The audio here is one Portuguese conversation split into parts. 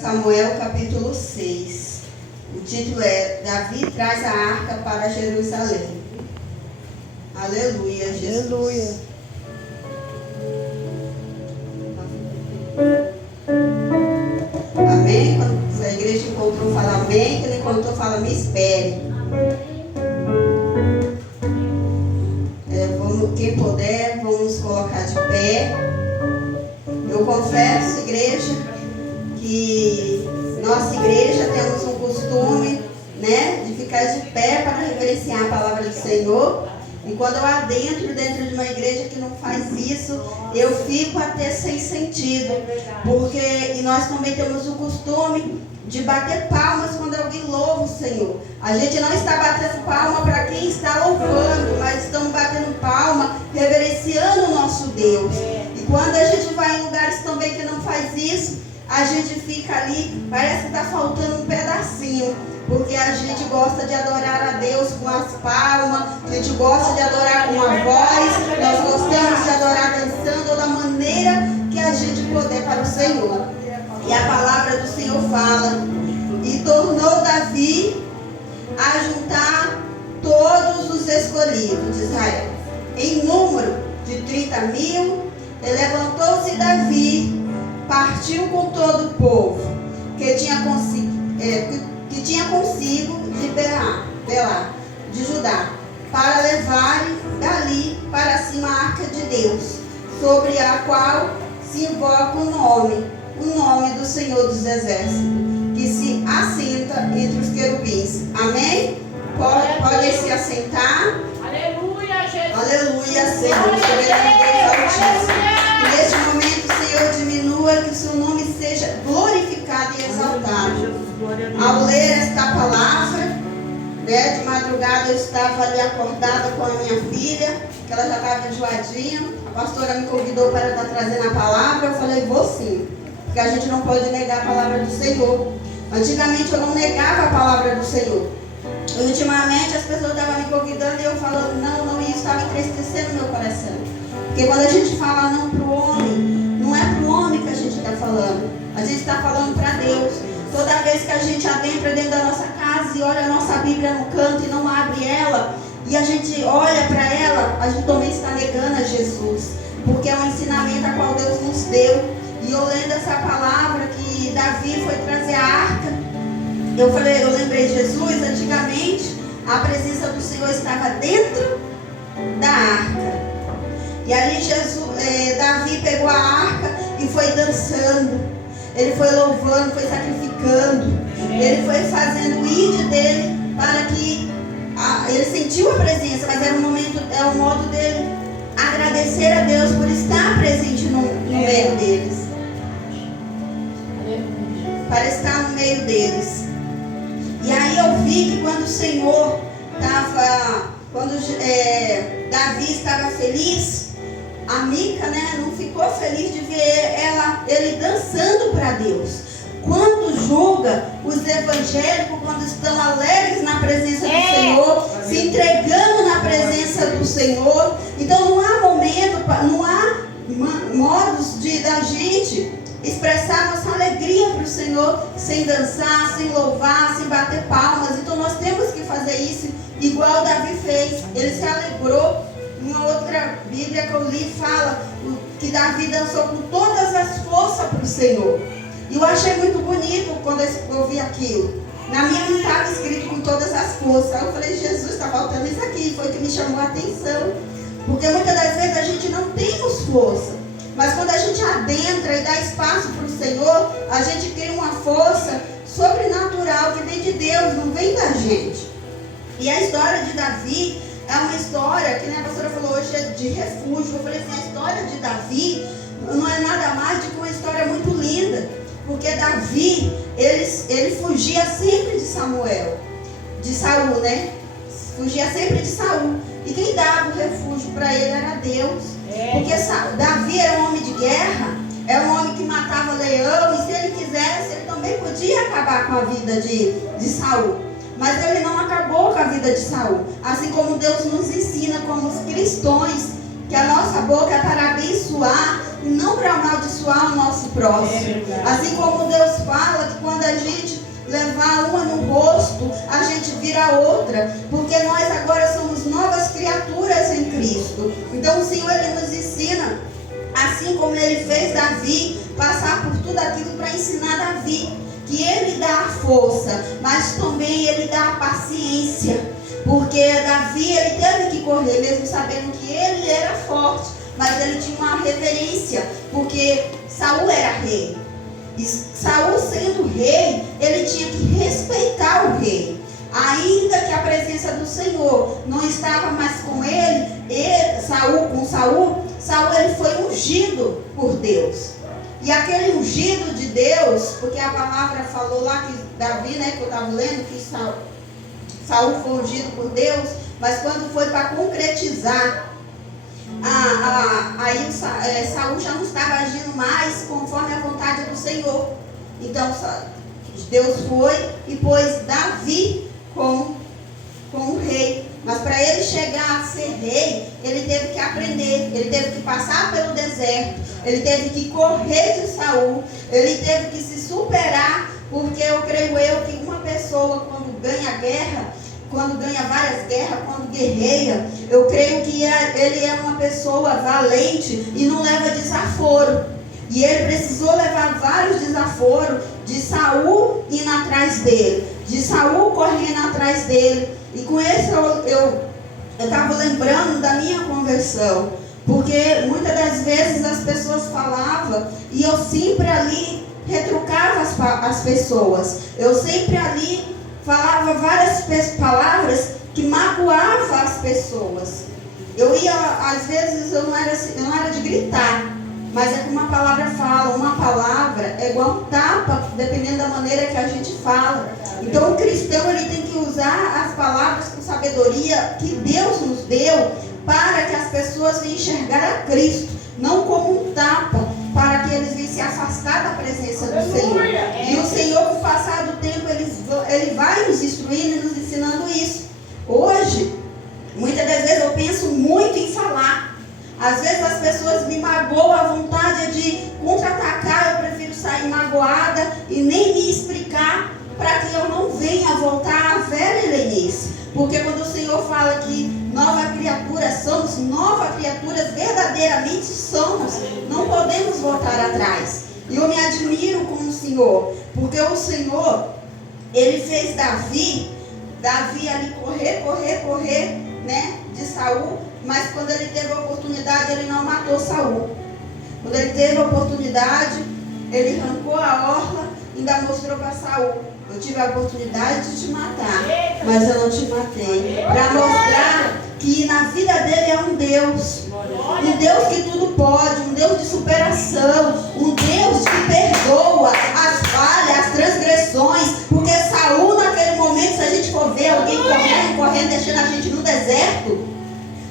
Samuel capítulo 6. O título é Davi traz a arca para Jerusalém. Aleluia, Jesus. Aleluia. Amém? Quando a igreja encontrou, fala amém. Quem não encontrou, fala me espere. Quem puder, vamos colocar de pé. Eu confesso, igreja, que nossa igreja temos um costume, né, de ficar de pé para reverenciar a palavra do Senhor. E quando eu adentro dentro de uma igreja que não faz isso, eu fico até sem sentido. E nós também temos o costume de bater palmas quando alguém louva o Senhor. A gente não está batendo palma para quem está louvando, mas estamos batendo palma, reverenciando o nosso Deus. E quando a gente vai em lugares também que não faz isso, a gente fica ali, parece que está faltando um pedacinho. Porque a gente gosta de adorar a Deus com as palmas, a gente gosta de adorar com a voz, nós gostamos de adorar dançando da maneira que a gente puder para o Senhor. E a palavra do Senhor fala: e tornou Davi a juntar todos os escolhidos de Israel, em número de 30.000. Levantou-se Davi, partiu com todo o povo que tinha consigo de Belá, de Judá, para levarem dali para cima a arca de Deus, sobre a qual se invoca o nome do Senhor dos Exércitos, que se assenta entre os querubins. Amém? Podem se assentar. Aleluia, Jesus. Aleluia, Senhor. Soberano Deus Altíssimo. Que neste momento, Senhor, diminua, que o seu nome seja glorificado e exaltado. Ao ler esta palavra, né, de madrugada eu estava ali acordada com a minha filha, que ela já estava enjoadinha. A pastora me convidou para estar trazendo a palavra. Eu falei, vou sim, porque a gente não pode negar a palavra do Senhor. Antigamente eu não negava a palavra do Senhor. E ultimamente as pessoas estavam me convidando e eu falando não, e isso estava entristecendo meu coração. Porque quando a gente fala não para o homem, não é para o homem que a gente está falando. A gente está falando para Deus. Toda vez que a gente adentra dentro da nossa casa e olha a nossa Bíblia no canto e não abre ela, e a gente olha para ela, a gente também está negando a Jesus. Porque é um ensinamento a qual Deus nos deu. E eu lendo essa palavra que Davi foi trazer a arca, eu lembrei de Jesus. Antigamente a presença do Senhor estava dentro da arca. E ali Davi pegou a arca e foi dançando. Ele foi louvando, foi sacrificando. Ele foi fazendo o id dele para que ele sentiu a presença, mas era o modo dele agradecer a Deus por estar presente no meio deles. Para estar no meio deles. E aí eu vi que quando o Senhor Davi estava feliz, a Mica, né, não ficou feliz de ver ele dançando para Deus. Quando julga os evangélicos, quando estão alegres na presença do Senhor, se entregando na presença do Senhor, então não há momento, não há modos da gente expressar nossa alegria para o Senhor sem dançar, sem louvar, sem bater palmas. Então nós temos que fazer isso igual Davi fez. Ele se alegrou. Uma outra Bíblia que eu li fala que Davi dançou com todas as forças para o Senhor. E eu achei muito bonito quando eu vi aquilo. Na minha não estava escrito com todas as forças. Aí eu falei, Jesus, está faltando isso aqui. Foi o que me chamou a atenção. Porque muitas das vezes a gente não temos força. Mas quando a gente adentra e dá espaço para o Senhor, a gente cria uma força sobrenatural que vem de Deus, não vem da gente. E a história de Davi é uma história que, né, a pastora falou hoje, é de refúgio. Eu falei assim, a história de Davi não é nada mais do que uma história muito linda. Porque Davi, ele fugia sempre de Saul, né? Fugia sempre de Saul. E quem dava o refúgio para ele era Deus. Porque Davi era um homem de guerra, era um homem que matava leão, e se ele quisesse, ele também podia acabar com a vida de Saul. Mas ele não acabou com a vida de Saul. Assim como Deus nos ensina como os cristãos, que a nossa boca é para abençoar e não para amaldiçoar o nosso próximo. Assim como Deus fala que propósito, a gente vira outra, porque nós agora somos novas criaturas em Cristo. Então o Senhor, Ele nos ensina, assim como Ele fez Davi, passar por tudo aquilo para ensinar Davi, que Ele dá a força, mas também Ele dá a paciência, porque Davi, ele teve que correr, mesmo sabendo que ele era forte, mas ele tinha uma reverência, porque Saul era rei. E Saul, sendo rei, ele tinha que respeitar o rei. Ainda que a presença do Senhor não estava mais com Saul ele foi ungido por Deus. E aquele ungido de Deus, porque a palavra falou lá que Davi, que eu estava lendo, que Saul foi ungido por Deus, mas quando foi para concretizar, aí Saul já não estava agindo mais conforme a vontade do Senhor. Então Deus foi e pôs Davi como rei. Mas para ele chegar a ser rei, ele teve que aprender, ele teve que passar pelo deserto, ele teve que correr de Saul, ele teve que se superar, porque eu creio que uma pessoa quando ganha guerra, quando ganha várias guerras, quando guerreia, eu creio que ele é uma pessoa valente e não leva desaforo. E ele precisou levar vários desaforos de Saul indo atrás dele, de Saul correndo atrás dele. E com isso eu estava lembrando da minha conversão, porque muitas das vezes as pessoas falavam e eu sempre ali retrucava as pessoas. Eu sempre ali falava várias palavras que magoavam as pessoas. Eu ia, às vezes eu não era de gritar, mas é que uma palavra fala, uma palavra é igual um tapa, dependendo da maneira que a gente fala. Então o cristão ele tem que usar as palavras com sabedoria que Deus nos deu, para que as pessoas venham enxergar a Cristo, não como um tapa, para que eles venham se afastar da presença do Senhor. E o Senhor, com o passar do tempo, ele vai nos instruindo e nos ensinando isso. Hoje, muitas das vezes eu penso muito em falar. Às vezes as pessoas me magoam, a vontade é de contra-atacar, eu prefiro sair magoada e nem me explicar, para que eu não venha voltar à velha Helenice. Porque quando o Senhor fala que nova criatura somos, nova criaturas verdadeiramente somos, não podemos voltar atrás. E eu me admiro com o Senhor, porque o Senhor, Ele fez Davi ali correr, de Saul, mas quando ele teve a oportunidade, ele não matou Saul. Quando ele teve a oportunidade, ele arrancou a orla e ainda mostrou para Saul: eu tive a oportunidade de te matar, mas eu não te matei. Para mostrar que na vida dele é um Deus que tudo pode, um Deus de superação, um Deus que perdoa as falhas, as transgressões. Porque Saul, naquele momento, se a gente for ver alguém correndo, deixando a gente no deserto,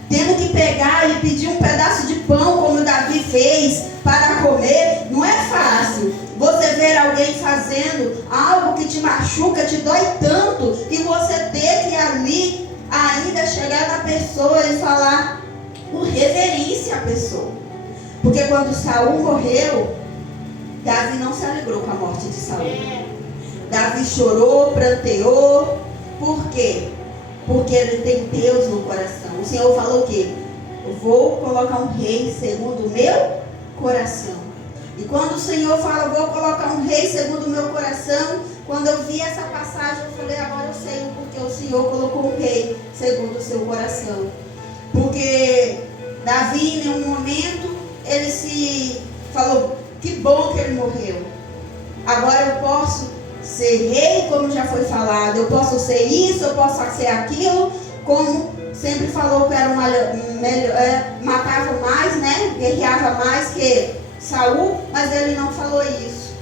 tendo que pegar e pedir um pedaço de pão, como o Davi fez, para comer, não é fácil. Você ver alguém fazendo algo que te machuca, te dói tanto, e você ter que ali ainda chegar na pessoa e falar com reverência à pessoa. Porque quando Saul morreu, Davi não se alegrou com a morte de Saul. Davi chorou, pranteou. Por quê? Porque ele tem Deus no coração. O Senhor falou o quê? Eu vou colocar um rei segundo o meu coração. E quando o Senhor fala, vou colocar um rei segundo o meu coração, quando eu vi essa passagem, eu falei, agora eu sei o porquê o Senhor colocou um rei segundo o seu coração. Porque Davi, em nenhum momento, ele se falou, que bom que ele morreu. Agora eu posso ser rei, como já foi falado, eu posso ser isso, eu posso ser aquilo, como sempre falou que era matava mais, guerreava mais que Saul, mas ele não falou isso.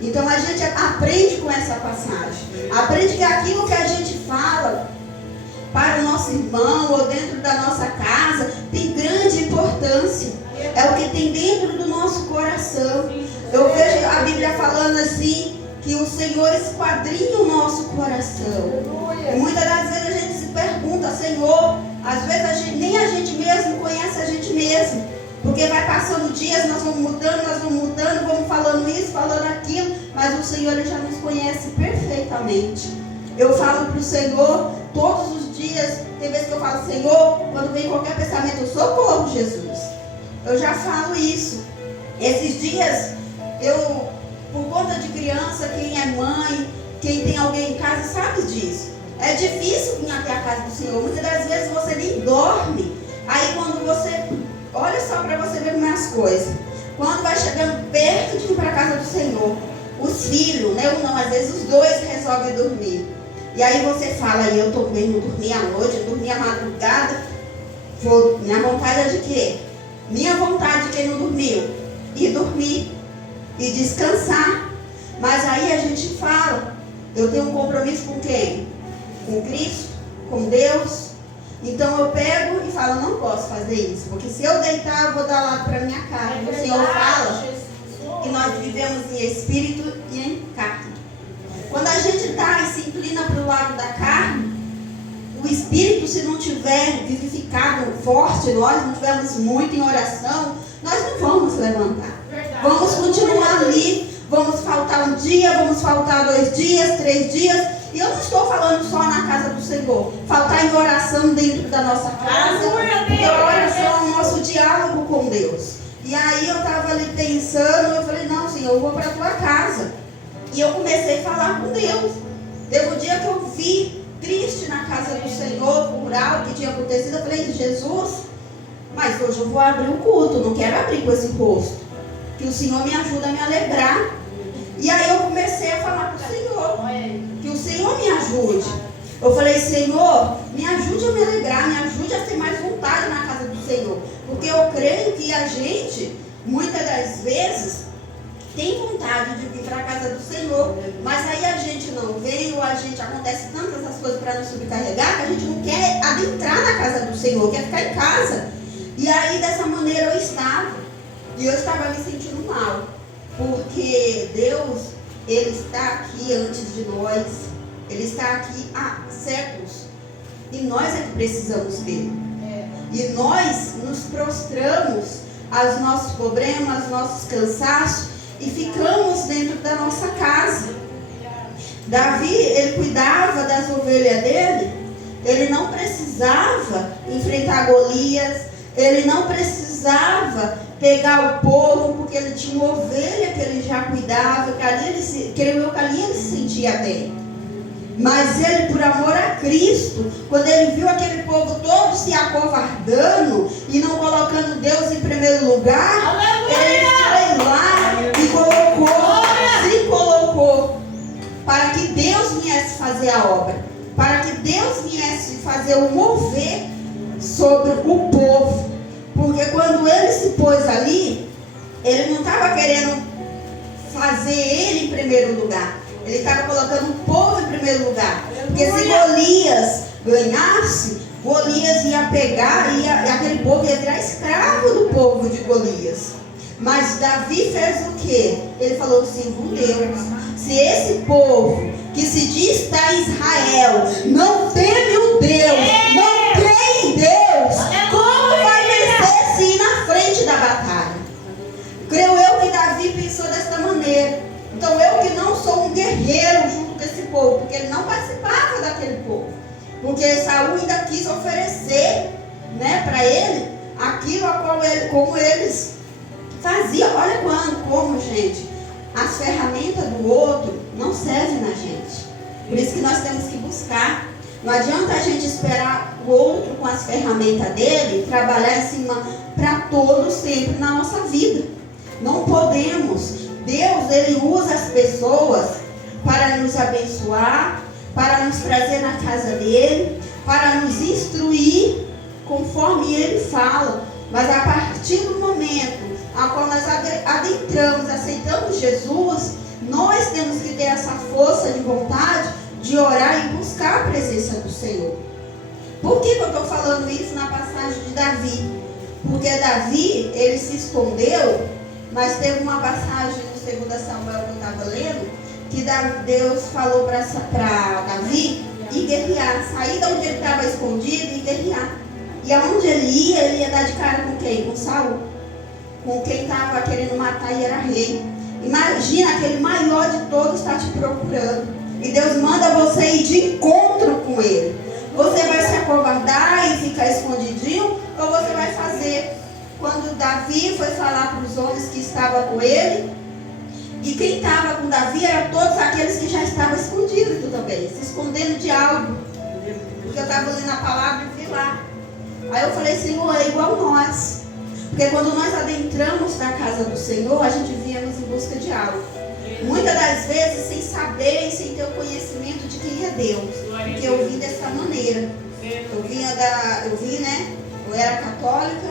Então a gente aprende com essa passagem, aprende que aquilo que a gente fala para o nosso irmão ou dentro da nossa casa tem grande importância, é o que tem dentro do nosso coração. Eu vejo a Bíblia falando assim, que o Senhor esquadrinha o nosso coração. E muitas das vezes a gente se pergunta, Senhor, às vezes nem a gente mesmo conhece a gente mesmo. Porque vai passando dias, nós vamos mudando, vamos falando isso, falando aquilo, mas o Senhor ele já nos conhece perfeitamente. Eu falo para o Senhor todos os dias. Tem vezes que eu falo, Senhor, quando vem qualquer pensamento, socorro, Jesus. Eu já falo isso. Esses dias, por conta de criança, quem é mãe, quem tem alguém em casa, sabe disso. É difícil vir até a casa do Senhor. Muitas das vezes você nem dorme. Aí quando você, olha só para você ver como é as coisas. Quando vai chegando perto de ir para a casa do Senhor, os filhos, né, ou não, às vezes os dois resolvem dormir. E aí você fala, eu estou vendo dormir à noite, dormir à madrugada. Minha vontade é de quê? Minha vontade de quem não dormiu, ir dormir e descansar. Mas aí a gente fala, eu tenho um compromisso com quem? Com Cristo, com Deus. Então eu pego e falo, não posso fazer isso, porque se eu deitar, eu vou dar lado para minha carne. O Senhor fala que nós vivemos em espírito e em carne. Quando a gente dá e se inclina para o lado da carne, o espírito, se não tiver vivificado forte, nós não tivermos muito em oração, nós não vamos levantar. Vamos continuar ali, vamos faltar um dia, vamos faltar 2 dias, 3 dias. E eu não estou falando só na casa do Senhor. Faltar em oração dentro da nossa casa, porque a oração é o nosso diálogo com Deus. E aí eu estava ali pensando, eu falei, não, Senhor, eu vou para a tua casa. E eu comecei a falar com Deus. Teve um dia que eu vi triste na casa do Senhor, por algo que tinha acontecido. Eu falei, Jesus, mas hoje eu vou abrir o culto, não quero abrir com esse rosto. Que o Senhor me ajuda a me alegrar. E aí eu comecei a falar com o Senhor, que o Senhor me ajude. Eu falei, Senhor, me ajude a me alegrar, me ajude a ter mais vontade na casa do Senhor. Porque eu creio que a gente, muitas das vezes, tem vontade de vir para a casa do Senhor, mas aí a gente não vem, ou a gente acontece tantas essas coisas para nos sobrecarregar, que a gente não quer adentrar na casa do Senhor, quer ficar em casa. E aí dessa maneira eu estava, e eu estava me sentindo mal, porque Deus, Ele está aqui antes de nós, Ele está aqui há séculos, e nós é que precisamos dele. E nós nos prostramos aos nossos problemas, aos nossos cansaços, e ficamos dentro da nossa casa. Davi, ele cuidava das ovelhas dele, ele não precisava enfrentar Golias, ele não precisava pegar o povo, porque ele tinha uma ovelha que ele já cuidava, que ali ele se sentia bem. Mas ele, por amor a Cristo, quando ele viu aquele povo todo se acovardando e não colocando Deus em primeiro lugar, ele foi lá e se colocou para que Deus viesse fazer a obra, para que Deus viesse fazer o mover sobre o povo. Porque quando ele se pôs ali, ele não estava querendo fazer ele em primeiro lugar. Ele estava colocando o povo em primeiro lugar. Porque se Golias ganhasse, Golias ia pegar e aquele povo ia virar escravo do povo de Golias. Mas Davi fez o quê? Ele falou assim, com Deus, se esse povo que se diz estar em Israel não teme o Deus, não crê em Deus, como vai vencer se ir na frente da batalha? Creio eu que Davi pensou desta maneira. Então eu que não sou um guerreiro junto com esse povo, porque ele não participava daquele povo, porque Saul ainda quis oferecer, né, para ele aquilo a qual como eles faziam. Olha como, gente, as ferramentas do outro não servem na gente. Por isso que nós temos que buscar. Não adianta a gente esperar o outro com as ferramentas dele trabalhar em cima para todos sempre na nossa vida. Não podemos. Deus, Ele usa as pessoas para nos abençoar, para nos trazer na casa dEle, para nos instruir conforme Ele fala. Mas a partir do momento a qual nós adentramos, aceitamos Jesus, nós temos que ter essa força de vontade de orar e buscar a presença do Senhor. Por que eu estou falando isso na passagem de Davi? Porque Davi, ele se escondeu, mas teve uma passagem no 2 Samuel que eu estava lendo, que Deus falou para Davi ir guerrear, sair de onde ele estava escondido e guerrear. E aonde ele ia dar de cara com quem? Com Saul, com quem estava querendo matar e era rei. Imagina, aquele maior de todos está te procurando. E Deus manda você ir de encontro com Ele. Você vai se acovardar e ficar escondidinho, ou você vai fazer? Quando Davi foi falar para os homens que estavam com ele, e quem estava com Davi eram todos aqueles que já estavam escondidos também, se escondendo de algo. Porque eu estava lendo a palavra e vi lá. Aí eu falei, Senhor, é igual nós. Porque quando nós adentramos na casa do Senhor, a gente viemos em busca de algo. Muitas das vezes sem saber e sem ter o conhecimento de quem é Deus. Porque eu vim dessa maneira. Eu era católica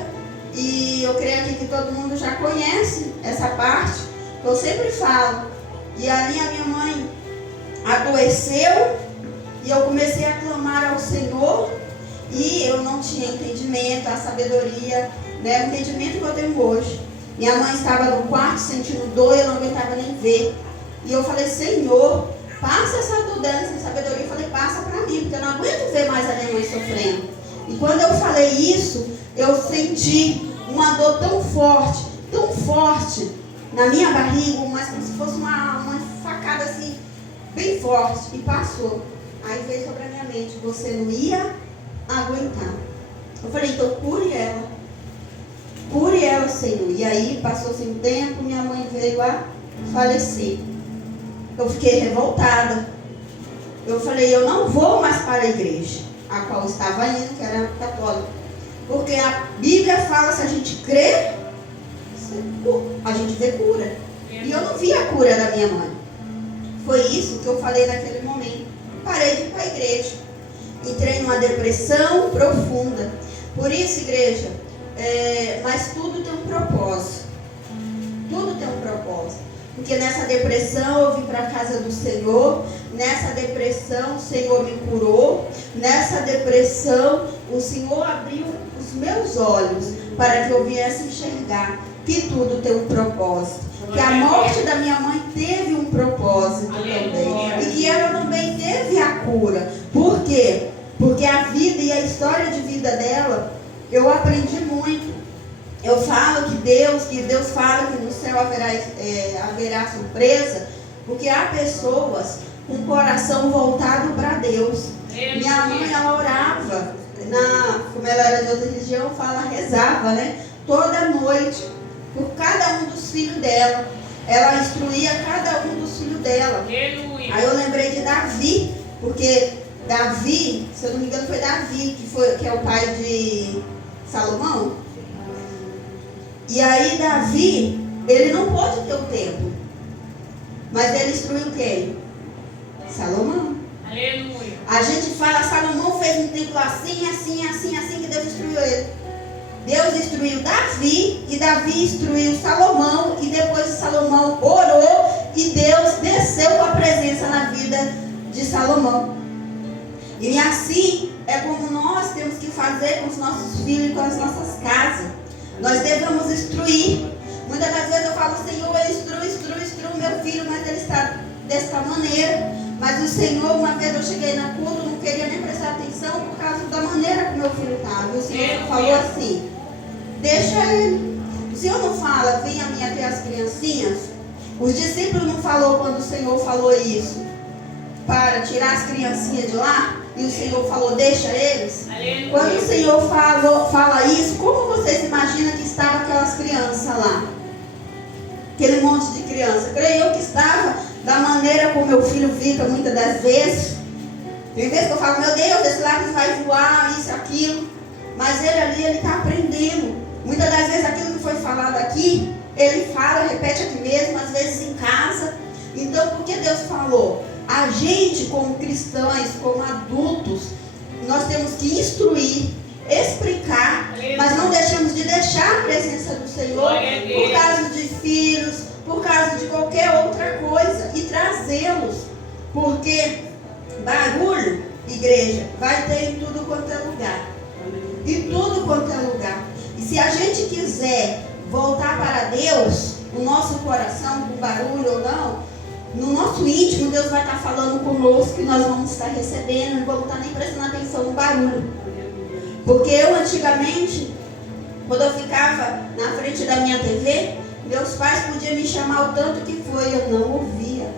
e eu creio aqui que todo mundo já conhece essa parte, que eu sempre falo. E ali a minha mãe adoeceu e eu comecei a clamar ao Senhor e eu não tinha entendimento, a sabedoria, né, o entendimento que eu tenho hoje. Minha mãe estava no quarto sentindo dor e eu não aguentava nem ver. E eu falei, Senhor, passa essa dor, essa sabedoria. Eu falei, passa para mim, porque eu não aguento ver mais a minha mãe sofrendo. E quando eu falei isso, eu senti uma dor tão forte na minha barriga, mas como se fosse uma facada assim, bem forte. E passou. Aí veio sobre a minha mente, você não ia aguentar. Eu falei, então cure ela, Senhor. E aí passou-se um tempo, minha mãe veio a falecer. Eu fiquei revoltada. Eu falei, eu não vou mais para a igreja a qual eu estava indo, que era católica. Porque a Bíblia fala, se a gente crê, a gente vê cura. E eu não vi a cura da minha mãe. Foi isso que eu falei naquele momento. Parei de ir para a igreja. Entrei numa depressão profunda. Por isso, igreja, mas tudo tem um propósito. Tudo tem um propósito. Porque nessa depressão eu vim para a casa do Senhor. Nessa depressão o Senhor me curou. Nessa depressão o Senhor abriu os meus olhos para que eu viesse enxergar que tudo tem um propósito. Que a morte da minha mãe teve um propósito também. E que ela também teve a cura. Por quê? Porque a vida e a história de vida dela, eu aprendi muito. Eu falo que Deus fala que no céu haverá surpresa, porque há pessoas com o coração voltado para Deus. Minha mãe, ela orava, como ela era de outra religião, rezava, né? Toda noite, por cada um dos filhos dela. Ela instruía cada um dos filhos dela. Aí eu lembrei de Davi, porque Davi, se eu não me engano foi Davi, que é o pai de Salomão. E aí Davi, ele não pôde ter o templo, mas ele instruiu quem? Salomão. Aleluia. A gente fala, Salomão fez um templo assim, que Deus instruiu ele. Deus instruiu Davi, e Davi instruiu Salomão, e depois Salomão orou, e Deus desceu com a presença na vida de Salomão. E assim é como nós temos que fazer com os nossos filhos e com as nossas casas. Nós devemos instruir. Muitas das vezes eu falo, Senhor, eu instruo meu filho, mas ele está desta maneira. Mas o Senhor, uma vez eu cheguei na culto, não queria nem prestar atenção por causa da maneira que meu filho estava. E o Senhor falou assim, deixa ele. O Senhor não fala, venha a mim até as criancinhas? Os discípulos não falou quando o Senhor falou isso, para tirar as criancinhas de lá? E o Senhor falou, deixa eles. Aleluia. Quando o Senhor fala isso, como vocês imaginam que estavam aquelas crianças lá? Aquele monte de criança. Creio eu que estava da maneira como meu filho fica muitas das vezes. Tem vezes que eu falo, meu Deus, esse lápis vai voar, isso, aquilo. Mas ele ali, ele está aprendendo. Muitas das vezes aquilo que foi falado aqui, ele fala, repete aqui mesmo, às vezes em casa. Então, por que Deus falou? A gente, como cristãos, como adultos, nós temos que instruir, explicar, mas não deixamos de deixar a presença do Senhor por causa de filhos, por causa de qualquer outra coisa, e trazê-los. Porque barulho, igreja, vai ter em tudo quanto é lugar. Em tudo quanto é lugar. E se a gente quiser voltar para Deus, o nosso coração, com barulho ou não, no nosso íntimo, Deus vai estar falando conosco, que nós vamos estar recebendo, não vamos estar nem prestando atenção no barulho. Porque eu antigamente, quando eu ficava na frente da minha TV, meus pais podiam me chamar o tanto que foi, eu não ouvia.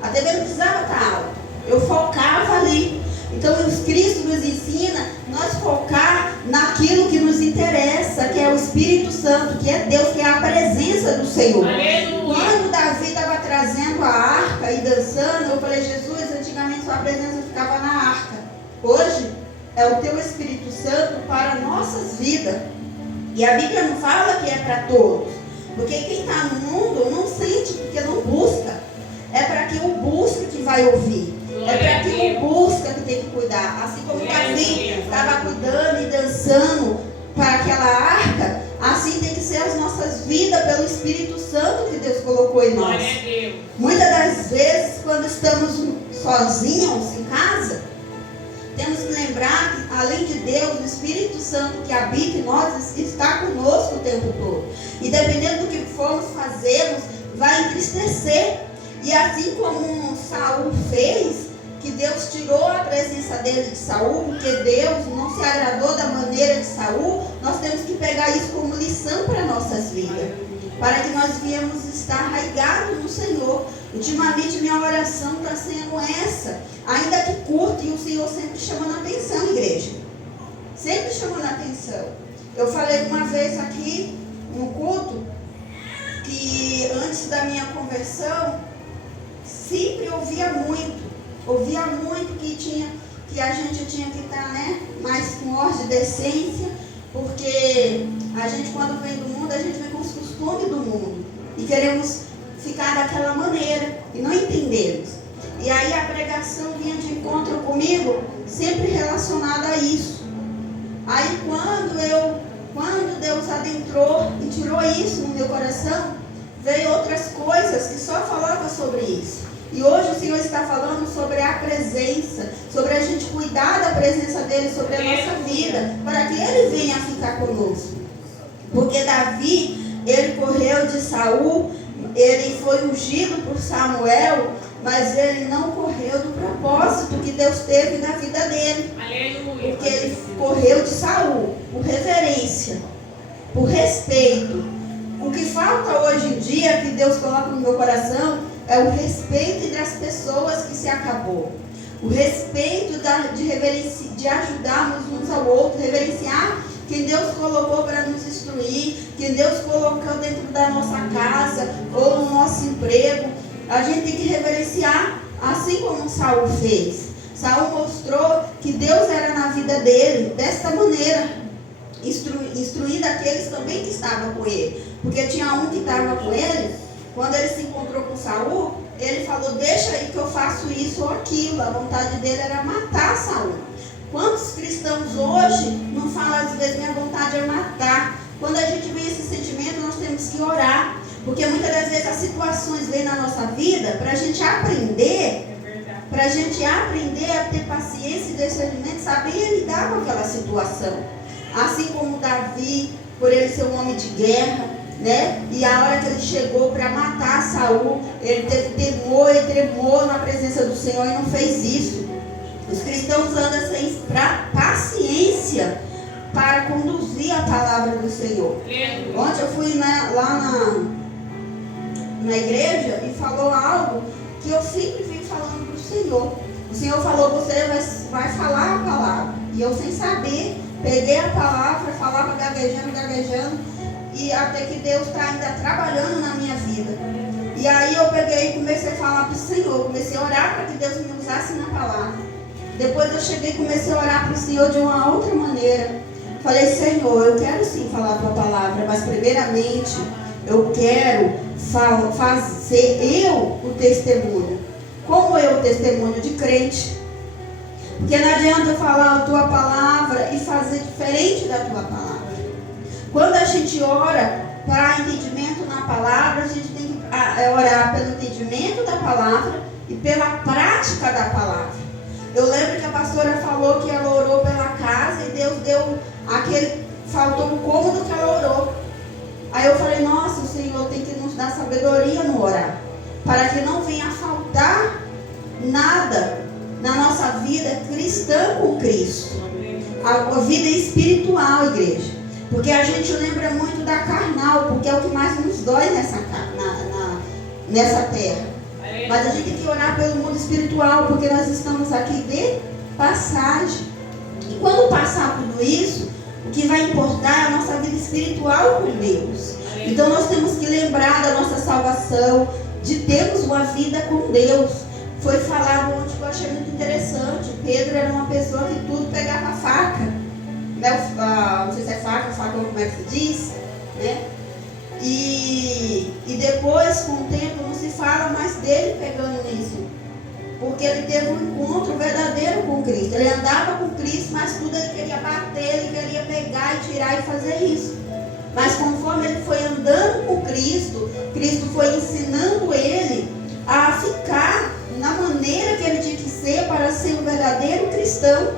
A TV não precisava estar alta. Eu focava ali. Então, o Cristo nos ensina nós focar naquilo que nos interessa, que é o Espírito Santo, que é Deus, que é a presença do Senhor. Aleluia. Quando Davi estava trazendo a arca e dançando, eu falei, Jesus, antigamente sua presença ficava na arca. Hoje é o teu Espírito Santo para nossas vidas. E a Bíblia não fala que é para todos. Porque quem está no mundo não sente, porque não busca. É para quem o busca que vai ouvir. É para quem o busca que tem que cuidar. Assim como Davi estava cuidando e dançando para aquela arca, assim tem que ser as nossas vidas pelo Espírito Santo que Deus colocou em nós. Muitas das vezes, quando estamos sozinhos em casa, temos que lembrar que, além de Deus, o Espírito Santo que habita em nós está conosco o tempo todo. E dependendo do que formos fazermos, vai entristecer. E assim como Saul fez, que Deus tirou a presença dele de Saul, porque Deus não se agradou da maneira de Saul, nós temos que pegar isso como lição para nossas vidas, para que nós viemos estar arraigados no Senhor. Ultimamente minha oração está sendo essa, ainda que curta, e o Senhor sempre chamando a atenção, igreja. Sempre chamando a atenção. Eu falei uma vez aqui no culto, que antes da minha conversão, sempre ouvia muito que a gente tinha que estar, mais com ordem e decência, porque a gente, quando vem do mundo, a gente vem com os costumes do mundo e queremos ficar daquela maneira e não entendemos. E aí a pregação vinha de encontro comigo, sempre relacionada a isso. Aí quando Deus adentrou e tirou isso no meu coração, veio outras coisas que só falavam sobre isso. E hoje o Senhor está falando sobre a presença, sobre a gente cuidar da presença dele sobre a nossa vida, para que ele venha ficar conosco. Porque Davi, ele correu de Saul, ele foi ungido por Samuel, mas ele não correu do propósito que Deus teve na vida dele. Aleluia. Porque ele correu de Saul, por reverência, por respeito. O que falta hoje em dia, que Deus coloca no meu coração, é o respeito entre as pessoas que se acabou. O respeito de ajudarmos uns ao outro, reverenciar quem Deus colocou para nos instruir, quem Deus colocou dentro da nossa casa ou no nosso emprego. A gente tem que reverenciar, assim como Saul fez. Saul mostrou que Deus era na vida dele desta maneira, instruindo aqueles também que estavam com ele. Porque tinha um que estava com ele. Quando ele se encontrou com Saul, ele falou, deixa aí que eu faço isso ou aquilo. A vontade dele era matar Saul. Quantos cristãos hoje não falam, às vezes, minha vontade é matar? Quando a gente vê esse sentimento, nós temos que orar. Porque muitas das vezes as situações vêm na nossa vida para a gente aprender, a ter paciência e discernimento, saber lidar com aquela situação. Assim como Davi, por ele ser um homem de guerra, e a hora que ele chegou para matar Saul, ele teve temor, ele tremou na presença do Senhor e não fez isso. Os cristãos andam sem paciência para conduzir a palavra do Senhor. Ontem eu fui lá na igreja e falou algo que eu sempre vim falando para o Senhor. O Senhor falou, você vai falar a palavra. E eu, sem saber, peguei a palavra, falava gaguejando, e até que Deus está ainda trabalhando na minha vida. E aí eu peguei e comecei a falar para o Senhor, comecei a orar para que Deus me usasse na palavra. Depois eu cheguei e comecei a orar para o Senhor de uma outra maneira. Falei, Senhor, eu quero sim falar a tua palavra, mas primeiramente eu quero fazer eu o testemunho. Como eu o testemunho de crente. Porque não adianta eu falar a tua palavra e fazer diferente da tua palavra. Quando a gente ora para entendimento na palavra, a gente tem que orar pelo entendimento da palavra e pela prática da palavra. Eu lembro que a pastora falou que ela orou pela casa e Deus deu faltou um cômodo que ela orou. Aí eu falei, nossa, o Senhor tem que nos dar sabedoria no orar, para que não venha a faltar nada na nossa vida cristã com Cristo. A vida espiritual, igreja. Porque a gente lembra muito da carnal, porque é o que mais nos dói nessa terra. Mas a gente tem que orar pelo mundo espiritual, porque nós estamos aqui de passagem. E quando passar tudo isso, o que vai importar é a nossa vida espiritual com Deus. Então nós temos que lembrar da nossa salvação, de termos uma vida com Deus. Foi falado ontem que eu achei muito interessante. Pedro era uma pessoa que tudo pegava a faca. Não sei se é faca, como é que se diz, né? E depois, com o tempo, não se fala mais dele pegando nisso. Porque ele teve um encontro verdadeiro com Cristo. Ele andava com Cristo, mas tudo ele queria bater, ele queria pegar e tirar e fazer isso. Mas conforme ele foi andando com Cristo, Cristo foi ensinando ele a ficar na maneira que ele tinha que ser para ser um verdadeiro cristão.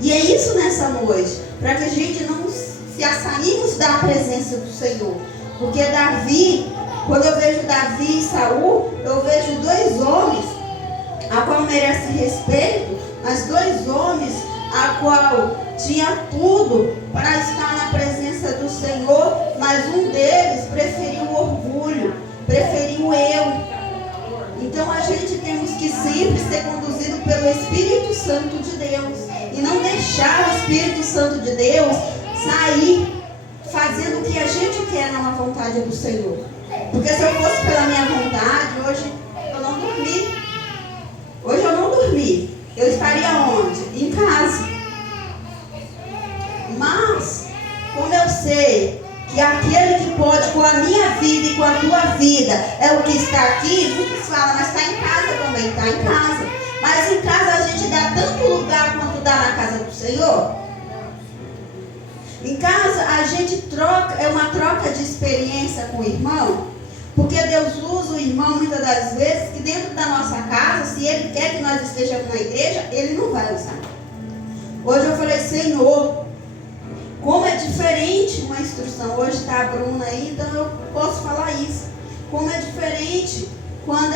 E é isso nessa noite, para que a gente não se assaímos da presença do Senhor. Porque Davi, quando eu vejo Davi e Saul, eu vejo dois homens a qual merece respeito, mas dois homens a qual tinha tudo para estar na presença do Senhor, mas um deles preferiu o orgulho, preferiu eu. Então a gente temos que sempre ser conduzido pelo Espírito Santo de Deus e não deixar o Espírito Santo de Deus sair fazendo o que a gente quer na vontade do Senhor. Porque se eu fosse pela minha vontade, hoje eu não dormi. Hoje eu não dormi. Eu estaria onde? Em casa. Mas, como eu sei que aquele que pode com a minha vida e com a tua vida é o que está aqui, muitos falam, mas está em casa também, está em casa. Mas em casa a gente dá tanto lugar quanto dá na casa do Senhor. Em casa a gente troca, é uma troca de experiência com o irmão, porque Deus usa o irmão muitas das vezes que dentro da nossa casa, se Ele quer que nós estejamos na igreja, Ele não vai usar. Hoje eu falei, Senhor, como é diferente uma instrução. Hoje está a Bruna aí, então eu posso falar isso. Como é diferente quando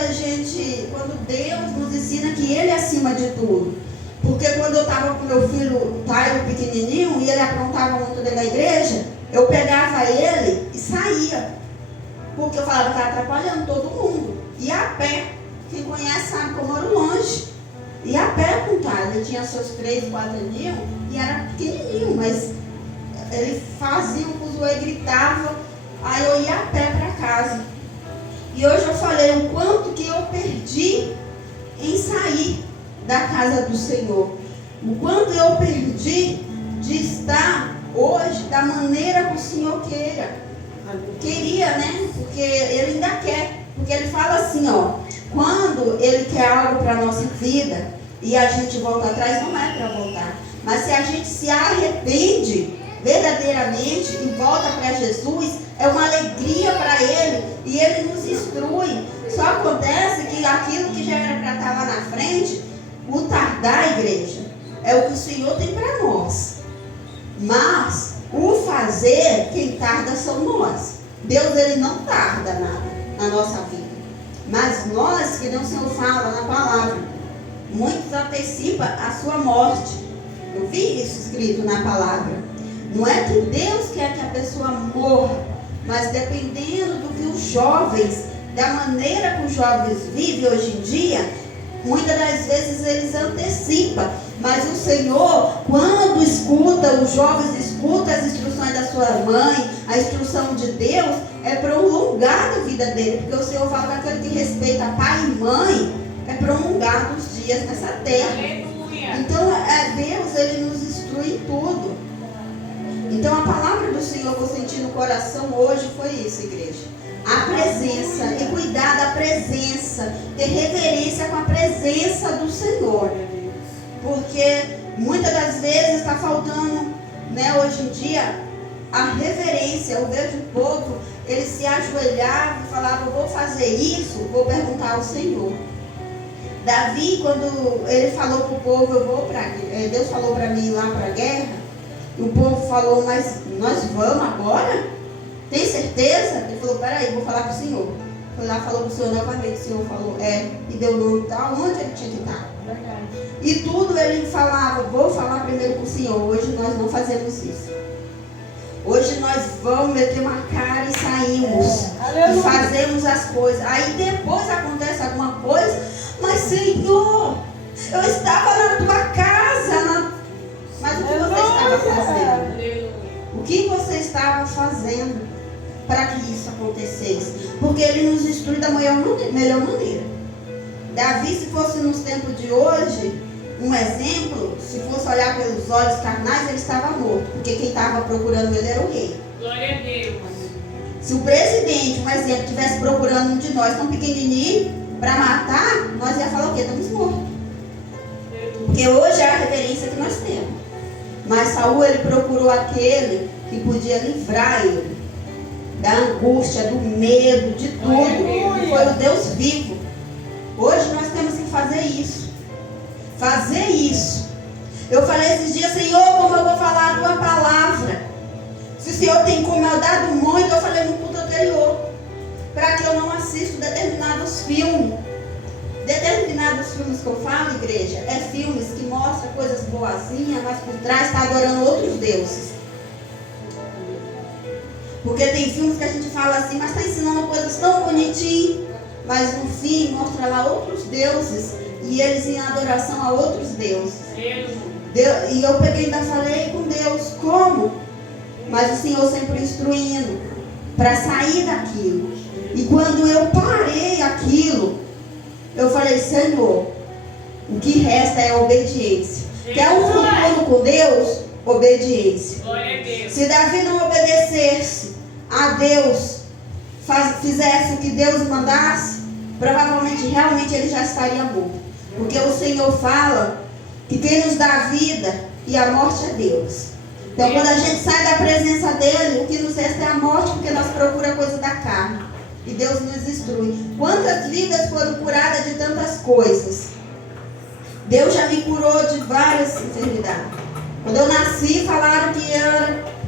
Deus nos ensina que Ele é acima de tudo. Porque quando eu estava com meu filho Tairo pequenininho e ele aprontava muito dentro da igreja, eu pegava ele e saía. Porque eu falava que estava atrapalhando todo mundo. E a pé. Quem conhece sabe que eu moro longe. E a pé com o Tairo. Ele tinha seus 3, 4 aninhos e era pequenininho, mas ele fazia o fuzuê, gritava, aí eu ia a pé para casa. E hoje eu falei o quanto que eu perdi em sair da casa do Senhor. O quanto eu perdi de estar hoje da maneira que o Senhor queria, né? Porque Ele ainda quer. Porque Ele fala assim, ó, quando Ele quer algo para a nossa vida e a gente volta atrás, não é para voltar. Mas se a gente se arrepende verdadeiramente e volta para Jesus, é uma alegria para Ele e Ele nos instrui. Só acontece que aquilo que já era para estar lá na frente, o tardar, igreja, é o que o Senhor tem para nós. Mas o fazer, quem tarda são nós. Deus, Ele não tarda nada na nossa vida. Mas nós, que não o Senhor fala na palavra, muitos antecipam a sua morte. Eu vi isso escrito na palavra. Não é que Deus quer que a pessoa morra, mas dependendo do que os jovens, da maneira que os jovens vivem hoje em dia, muitas das vezes eles antecipam. Mas o Senhor, quando escuta, os jovens escutam as instruções da sua mãe, a instrução de Deus, é prolongar a vida dele. Porque o Senhor fala que aquele que respeita pai e mãe, é prolongar os dias nessa terra. Aleluia. Então, Deus, Ele nos instrui em tudo. Então a palavra do Senhor que eu senti no coração hoje foi isso, igreja. A presença, e cuidar da presença, ter reverência com a presença do Senhor. Porque muitas das vezes está faltando, né, hoje em dia, a reverência. Eu vejo o povo, ele se ajoelhava e falava, eu vou fazer isso, vou perguntar ao Senhor. Davi, quando ele falou para o povo, Deus falou para mim ir lá para a guerra, e o povo falou, mas nós vamos agora? Tem certeza? Ele falou, peraí, vou falar com o Senhor. Foi lá, falou com o Senhor novamente, o Senhor falou, e deu nome tal, onde ele tinha que estar. Verdade. E tudo ele falava, vou falar primeiro com o Senhor. Hoje nós não fazemos isso. Hoje nós vamos meter uma cara e saímos. E fazemos as coisas. Aí depois acontece alguma coisa. Mas Senhor, eu estava na tua casa. Mas o que você estava fazendo? O que você estava fazendo para que isso acontecesse? Porque Ele nos instrui da melhor maneira. Davi, se fosse nos tempos de hoje, um exemplo, se fosse olhar pelos olhos carnais, ele estava morto. Porque quem estava procurando ele era o rei. Glória a Deus. Se o presidente, um exemplo, estivesse procurando um de nós tão pequenininho para matar, nós ia falar o quê? Estamos mortos. Porque hoje é a reverência que nós temos. Mas Saul, ele procurou aquele que podia livrar ele da angústia, do medo, de tudo. Foi o Deus vivo. Hoje nós temos que fazer isso. Fazer isso. Eu falei esses dias, Senhor, como eu vou falar a tua palavra? Se o Senhor tem como eu dado muito, eu falei no culto anterior, para que eu não assista determinados filmes. Determinados filmes que eu falo, igreja, é filmes que mostram coisas boazinhas, mas por trás está adorando outros deuses. Porque tem filmes que a gente fala assim, mas está ensinando coisas tão bonitinhas, mas no fim mostra lá outros deuses e eles em adoração a outros deuses. E eu peguei e ainda falei com Deus, como? Mas o Senhor sempre instruindo para sair daquilo. E quando eu parei aquilo, eu falei, Senhor, o que resta é obediência. Quer um futuro com Deus? Obediência. Se Davi não obedecesse a Deus, fizesse o que Deus mandasse, provavelmente, realmente ele já estaria morto. Porque o Senhor fala que quem nos dá a vida e a morte é Deus. Então, quando a gente sai da presença dele, o que nos resta é a morte, porque nós procuramos coisa da carne. E Deus nos instrui. Quantas vidas foram curadas de tantas coisas? Deus já me curou de várias enfermidades. Quando eu nasci, falaram que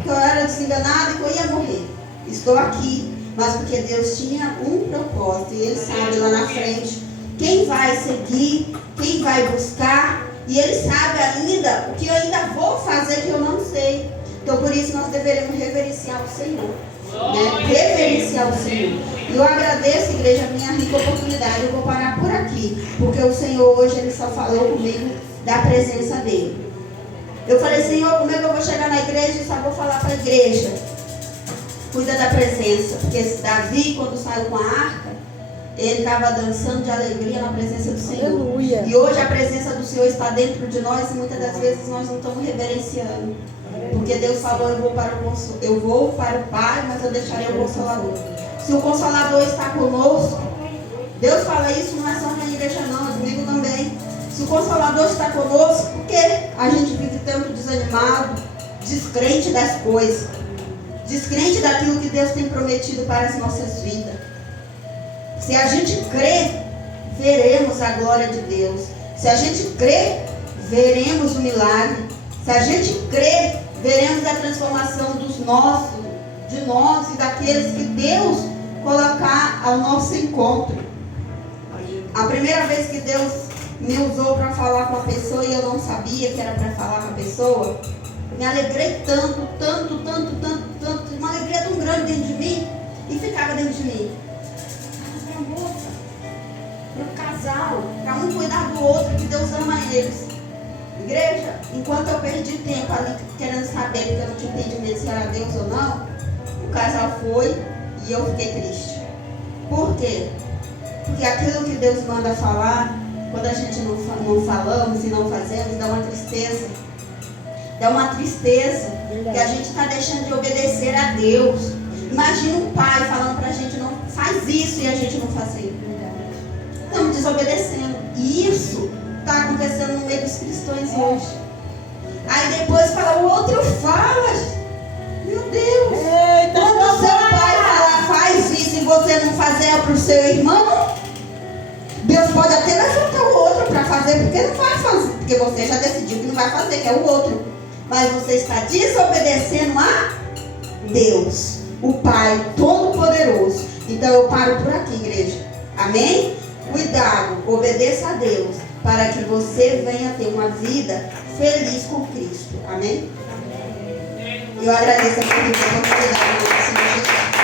eu era desenganada e que eu ia morrer. Estou aqui, mas porque Deus tinha um propósito. E Ele sabe lá na frente quem vai seguir, quem vai buscar. E Ele sabe ainda o que eu ainda vou fazer que eu não sei. Então por isso nós deveremos reverenciar o Senhor. Reverenciar o Senhor. E eu agradeço, igreja, a minha rica oportunidade. Eu vou parar por aqui, porque o Senhor hoje Ele só falou comigo da presença dEle. Eu falei, Senhor, como é que eu vou chegar na igreja e só vou falar para a igreja? Cuida da presença. Porque Davi, quando saiu com a arca, ele estava dançando de alegria na presença do Senhor. Aleluia. E hoje a presença do Senhor está dentro de nós e muitas das vezes nós não estamos reverenciando. Porque Deus falou, eu vou para o Pai, mas eu deixarei o Consolador. Se o Consolador está conosco, Deus fala isso, não é só na igreja não, é comigo também. Se o Consolador está conosco, por que a gente vive tanto desanimado, descrente das coisas, descrente daquilo que Deus tem prometido para as nossas vidas? Se a gente crê, veremos a glória de Deus. Se a gente crê, veremos o milagre. Se a gente crê, veremos a transformação de nós e daqueles que Deus colocar ao nosso encontro. A primeira vez que Deus me usou para falar com a pessoa e eu não sabia que era para falar com a pessoa, me alegrei tanto, uma alegria tão grande dentro de mim e ficava dentro de mim. Para a moça, para o casal, para um cuidar do outro, que Deus ama eles. Igreja, enquanto eu perdi tempo ali querendo saber, porque eu não tinha entendimento se era Deus ou não, o casal foi e eu fiquei triste. Por quê? Porque aquilo que Deus manda falar, quando a gente não falamos e não fazemos, dá uma tristeza. Dá uma tristeza que a gente está deixando de obedecer a Deus. Imagina um pai falando para a gente, não faz isso, e a gente não fazer. Estamos desobedecendo. E isso está acontecendo no meio dos cristãos hoje. Aí depois fala, o outro fala. Meu Deus. Quando o seu pai falar, faz isso, e você não fazer para o seu irmão, Deus pode até levantar o outro para fazer, porque não vai fazer. Porque você já decidiu que não vai fazer, que é o outro. Mas você está desobedecendo a Deus, o Pai Todo-Poderoso. Então eu paro por aqui, igreja. Amém? Cuidado, obedeça a Deus, para que você venha ter uma vida feliz com Cristo. Amém? Eu agradeço a oportunidade do Senhor Jesus.